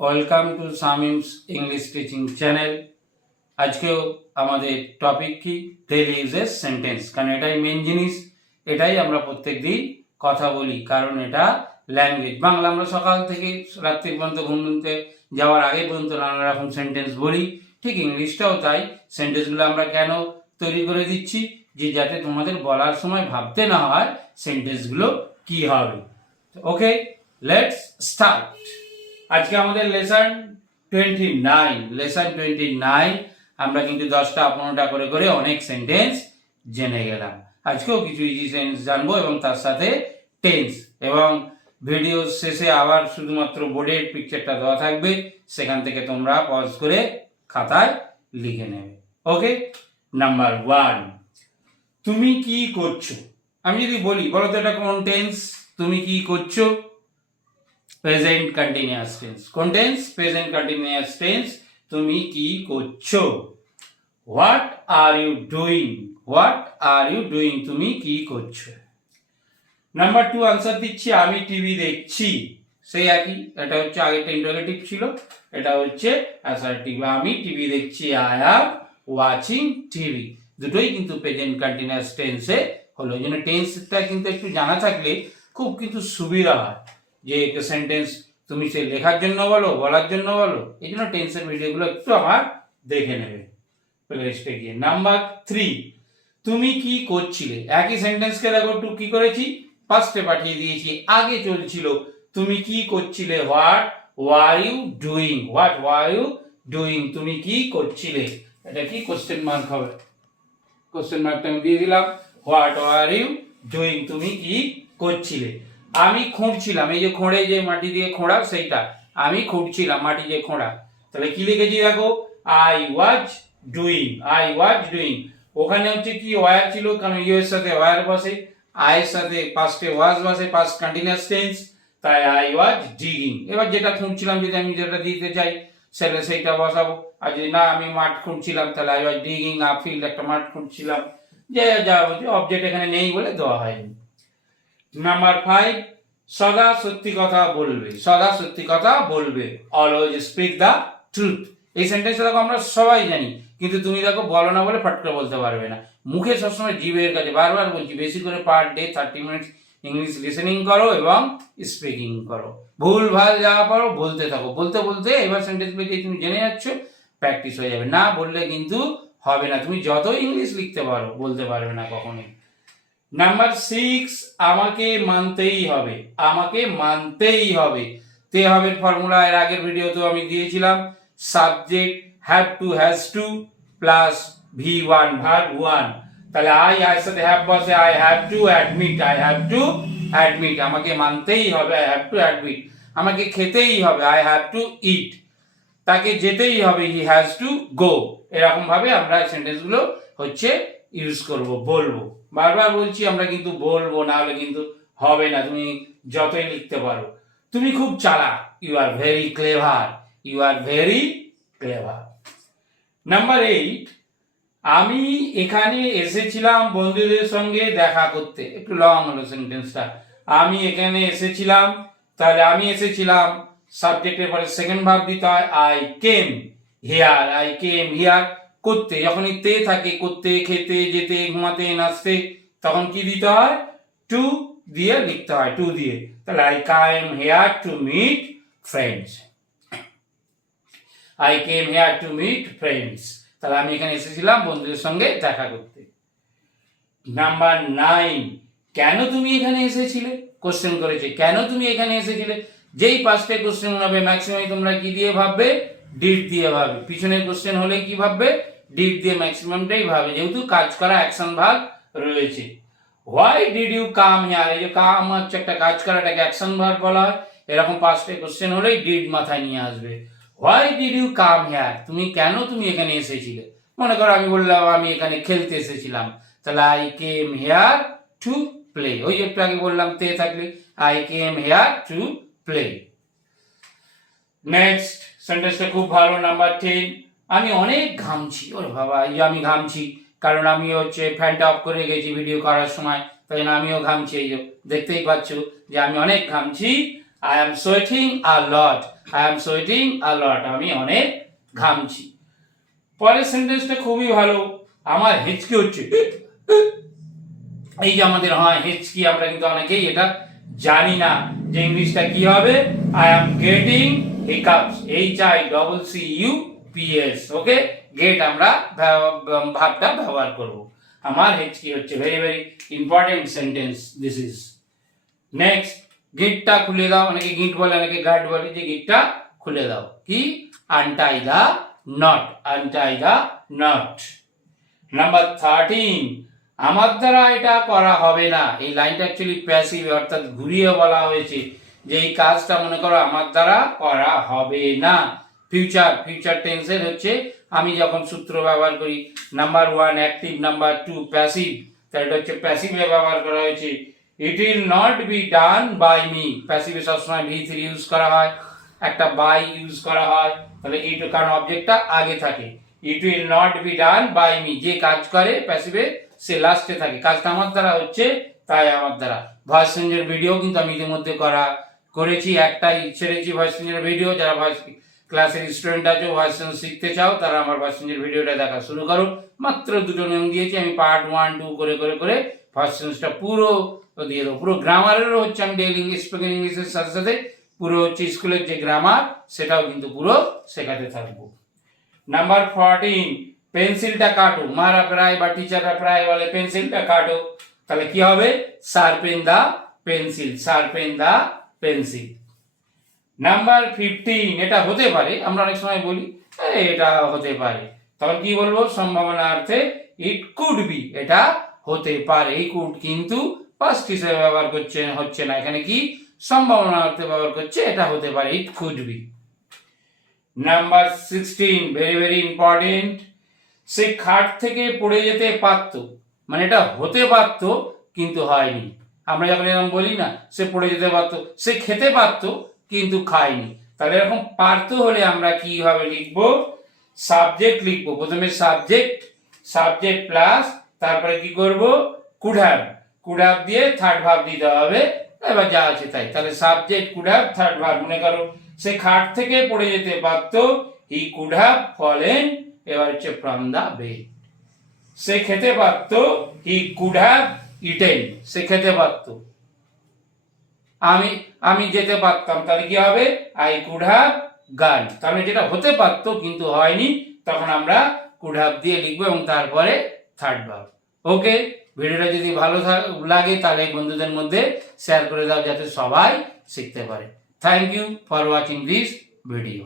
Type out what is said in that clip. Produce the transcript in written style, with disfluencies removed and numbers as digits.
Welcome to Samim's English teaching channel. আজকেও আমাদের topic কি ডেইলি ইউজেস সেন্টেন্স, কারণ এটাই মেন জিনিস, এটাই আমরা প্রত্যেক দিন কথা বলি, কারণ এটা ল্যাঙ্গুয়েজ। বাংলা আমরা সকাল থেকে রাত্রি পর্যন্ত ঘুমতে যাওয়ার আগে পর্যন্ত নানা রকম সেন্টেন্স বলি, ঠিক ইংলিশটাও তাই। সেন্টেন্সগুলো আমরা কেন তৈরি করে দিচ্ছি, যে যাতে তোমাদের বলার সময় ভাবতে না হয় সেন্টেন্সগুলো কি হবে। ওকে, লেটস স্টার্ট। আজকে আমাদের লেসন 29 আমরা কিন্তু 10টা 15টা করে করে অনেক সেন্টেন্স জেনে গেলাম। আজকেও কিছু ইজি সেন্টেন্স জানবো এবং তার সাথে টেন্স, এবং ভিডিও শেষে আবার শুধুমাত্র বোর্ডের পিকচারটা দেওয়া থাকবে, সেখান থেকে তোমরা পজ করে খাতায় লিখে নেবে। ওকে, নাম্বার 1, তুমি কি করছো। আমি যদি বলি, বলো তো এটা কোন টেন্স? তুমি কি করছো, প্রেজেন্ট কন্টিনিউয়াস টেন্স। কোন টেন্স? Present continuous tense. তুমি কি করছো। What are you doing, what are you doing, তুমি কি করছো। নাম্বার 2 আনসার দিচ্ছি, আমি টিভি দেখছি। সেই একই, এটা হচ্ছে আগেরটা ইন্টারোগেটিভ ছিল, এটা হচ্ছে অ্যাসার্টিভ। আমি টিভি দেখছি, আই অ্যাম ওয়াচিং টিভি। দুটোই কিন্তু প্রেজেন্ট কন্টিনিউয়াস টেন্সে হলো। এই জন্য টেন্সটা কিন্তু একটু জানা থাকলে খুব কিন্তু সুবিধা হয়, যে একটা সেন্টেন্স তুমি সে লেখার জন্য বলো, বলার জন্য বলো। এই জন্য টেন্সের ভিডিওগুলো একটু আমার দেখে নেবে প্লেলিস্টে গিয়ে। নাম্বার 3, তুমি কি করছিলে। একই সেন্টেন্সকে দেখো একটু কি করেছি, ফার্স্টে পাঠিয়ে দিয়েছি, আগে চলছিল তুমি কি করছিলে। What were you doing, what were you doing, তুমি কি করছিলে। এটা কি কোশ্চেন মার্ক হবে, কোশ্চেন মার্কটা আমি দিয়ে দিলাম। হোয়াট ওয়ার ইউ ডুইং, তুমি কি করছিলে। আমি খুঁড়ছিলাম, এই যে খোঁড়ে যে মাটি দিয়ে খোঁড়া, সেইটা আমি খুঁড়ছিলাম, মাটি দিয়ে খোঁড়া। তাহলে কি লিখেছি দেখো, I was doing, I was doing. ওখানে হচ্ছে কি ওয়ার ছিল, কারণ ইউ এর সাথে ওয়ার বসে, আই এর সাথে পাস্টে ওয়াজ বসে, পাস্ট কন্টিনিউয়াস টেন্স, তাই আই ওয়াজ ডিগিং। এবার যেটা খুঁড়ছিলাম, যদি আমি যেটা দিতে চাই সেটা সেইটা বসাবো। আর যদি না আমি মাঠ খুঁড়ছিলাম, তাহলে I was digging a field, একটা মাঠ খুঁড়ছিলাম। যে যা বলছে, অবজেক্ট এখানে নেই বলে দেওয়া হয়নি। নাম্বার 5, সদা সত্যি কথা বলবে, সদা সত্যি কথা বলবে। Always speak the truth. এই সেন্টেন্সটা দেখো আমরা সবাই জানি, কিন্তু তুমি দেখো বলো না বলে ফট করে বলতে পারবে না। মুখে সবসময় জিভের কাছে বারবার বলছি, বেশি করে per day 30 minutes English listening করো এবং স্পিকিং করো। ভুল ভাল যা পারো বলতে থাকো, বলতে বলতে এবার সেন্টেন্সগুলো যে তুমি জেনে যাচ্ছ, প্র্যাকটিস হয়ে যাবে। না বললে কিন্তু হবে না, তুমি যতই ইংলিশ লিখতে পারো বলতে পারবে না কখনোই। নাম্বার 6, আমাকে মানতেই হবে, আমাকে মানতেই হবে। তে হবে ফর্মুলা এর আগের ভিডিওতে আমি দিয়েছিলাম, subject have to has to plus V1 verb 1। তাহলে আই এর সাথে হ্যাভ বসে, I have to admit, I have to admit. আমাকে মানতেই হবে, আই হ্যাভ টু অ্যাডমিট। আমাকে খেতেই হবে, আই হ্যাভ টু ইট। তাকে যেতেই হবে, হি হ্যাজ টু গো। এরকম ভাবে আমরা সেন্টেন্সগুলো হচ্ছে ইউজ করব, বলবো। বারবার বলছি আমরা কিন্তু বলবো, না হলে কিন্তু হবে না, তুমি যতই লিখতে পারো। তুমি খুব চালাক, you are very clever, you are very clever. Number 8, আমি এখানে এসেছিলাম বন্ধুদের সঙ্গে দেখা করতে। একটু লং হলো সেন্টেন্সটা। আমি এখানে এসেছিলাম, তাহলে আমি এসেছিলাম, সাবজেক্টের পরে সেকেন্ড ভার্ব দিতে হয়, I came here, I came here. করতে যখনই তে থাকে, করতে, খেতে, যেতে, ঘুমাতে, নাচতে, তখন কি দিতে হয়, টু দিয়ে লিখতে হয়, টু দিয়ে। তাহলে I come here to meet friends, I came here to meet friends. তাহলে আমি এখানে এসেছিলাম বন্ধুদের সঙ্গে দেখা করতে। নাম্বার 9, কেন তুমি এখানে এসেছিলে। কোশ্চেন করেছে, কেন তুমি এখানে এসেছিলে। যেই পাঁচটা কোশ্চেন হবে ম্যাক্সিমাম তোমরা কি দিয়ে ভাববে, ডিড দিয়ে ভাববে। পিছনের কোশ্চেন হলে কি ভাববে, ডিড দিয়ে ম্যাক্সিমামটাই ভাবে, যেহেতু কাজ করা অ্যাকশন ভাগ রয়েছে। Why did you come here, এই যে কাম হচ্ছে একটা কাজ করাটাকে অ্যাকশন ভার্ব বলা হয়। এরকম পাঁচটা কোশ্চেন হলেই ডিড মাথায় নিয়ে আসবে। Why did you come here, তুমি কেন তুমি এখানে এসেছিলে। মনে করো আমি বললাম আমি এখানে খেলতে এসেছিলাম, তাহলে I came here to play. ওই একটু আগে বললাম তে থাকলে, I came here to play. Next সেন্টেন্সটা খুব ভালো, নাম্বার 10, আমি অনেক ঘামছি। ওরে বাবা, এই যে আমি ঘামছি, কারণ আমি হচ্ছে ফ্যানটা অফ করে গেছি ভিডিও করার সময়, তাই জন্য আমিও ঘামছি। এই যে দেখতেই পাচ্ছ যে আমি অনেক ঘামছি, I am sweating a lot. I am sweating a lot. আমি অনেক ঘামছি। পরের সেন্টেন্সটা খুবই ভালো, আমার হেঁচকি হচ্ছে। এই যে আমাদের হয় হেঁচকি, আমরা কিন্তু অনেকেই এটা জানি না যে ইংলিশটা কি হবে। I am getting hiccups, HICCUPS। Okay, get আমরা ভাবটা ব্যবহার করব। আমার হেঁচকি হচ্ছে, very very important sentence this is. Next, গেটটা খুলে দাও, অনেকে গিট বলে, অনেকে গার্ড বলে, যে গেটটা খুলে দাও। কি? Untie the knot, untie the knot. Number 13, আমার দ্বারা এটা করা হবে না। এই লাইনটা অ্যাকচুয়ালি প্যাসিভ, অর্থাৎ ঘুরিয়ে বলা হয়েছে যে এই কাজটা মনে করো আমার দ্বারা করা হবে না। ফিউচার টেন্সের হচ্ছে আমি যখন সূত্র ব্যবহার করি, নাম্বার 1 অ্যাক্টিভ, নাম্বার 2 প্যাসিভ, তাহলে এটা হচ্ছে প্যাসিভে ব্যবহার করা হয়েছে। It will not be done by me, প্যাসিভে সবসময় V3 ইউজ করা হয়, একটা বাই ইউজ করা হয়, তাহলে ইট, কারণ অবজেক্টটা আগে থাকে। It will not be done by me, যে কাজ করে প্যাসিভে সে লাস্টে থাকে, কাজটা আমার দ্বারা হচ্ছে তাই আমার দ্বারা। ভয়েস চেঞ্জের ভিডিও কিন্তু আমি ইতিমধ্যে করেছি, একটাই ছেড়েছি ভয়েস চেঞ্জের ভিডিও। যারা ভয়েস ক্লাসের স্টুডেন্ট আছো, ভয়েস চেঞ্জ শিখতে চাও, তারা আমার ভয়েস চেঞ্জের ভিডিওটা দেখা শুরু করো। মাত্র 2টো নিয়ম দিয়েছি আমি, পার্ট 1, 2 করে ভয়েস চেঞ্জটা পুরো দিয়ে দেবো। পুরো গ্রামারেরও হচ্ছে আমি ডেইলি ইংলিশ, স্পোকেন ইংলিশের সাথে সাথে পুরো হচ্ছে স্কুলের যে গ্রামার সেটাও কিন্তু পুরো শেখাতে থাকবো। নাম্বার 14, পেন্সিলটা কাটো। মারা প্রায় বা টিচাররা প্রায় বলে পেন্সিলটা কাটো, তাহলে কি হবে? শার্পেন দা পেন্সিল, শার্পেন দা পেন্সিল। নাম্বার 15, এটা হতে পারে, আমরা অনেক সময় বলি এটা হতে পারে, তখন কি বলবো? সম্ভাবনার্থে ইট কুড বি, এটা হতে পারে। এই কুড কিন্তু পাস্ট হিসেবে ব্যবহার হচ্ছে না, এখানে কি সম্ভাবনার্থে ব্যবহার করছে, এটা হতে পারে, it could be. Number 16, very very important, সে খাট থেকে পড়ে যেতে পারত, মানে এটা হতে পারত কিন্তু হয়নি। আমরা যখন এরকম বলি না, সে পড়ে যেতে পারত, সে খেতে পারত কিন্তু খায়নি, তাহলে এরকম পারত হলে আমরা কিভাবে লিখবো? সাবজেক্ট লিখবো, প্রথমে সাবজেক্ট প্লাস তারপরে কি করব? কুড হ্যাভ দিয়ে থার্ড ভার্ব দিতে হবে, এবার যা আছে তাই। তাহলে subject, could have, third verb. মনে করো সে খাট থেকে পড়ে যেতে পারত, হি কুড হ্যাভ ফলেন, এবার হচ্ছে ফ্রম দা বেড। সে খেতে পারত, হি কুড হ্যাভ ইটেন, সে খেতে পারত। আমি যেতে পারতাম, তাহলে কি হবে? আই কুড হ্যাভ গান। তাহলে যেটা হতে পারতো কিন্তু হয়নি, তখন আমরা কুড হ্যাভ দিয়ে লিখবো এবং তারপরে থার্ড ভার্ব। ওকে, ভিডিওটা যদি ভালো লাগে তাহলে বন্ধুদের মধ্যে শেয়ার করে দাও যাতে সবাই শিখতে পারে। Thank you for watching this video.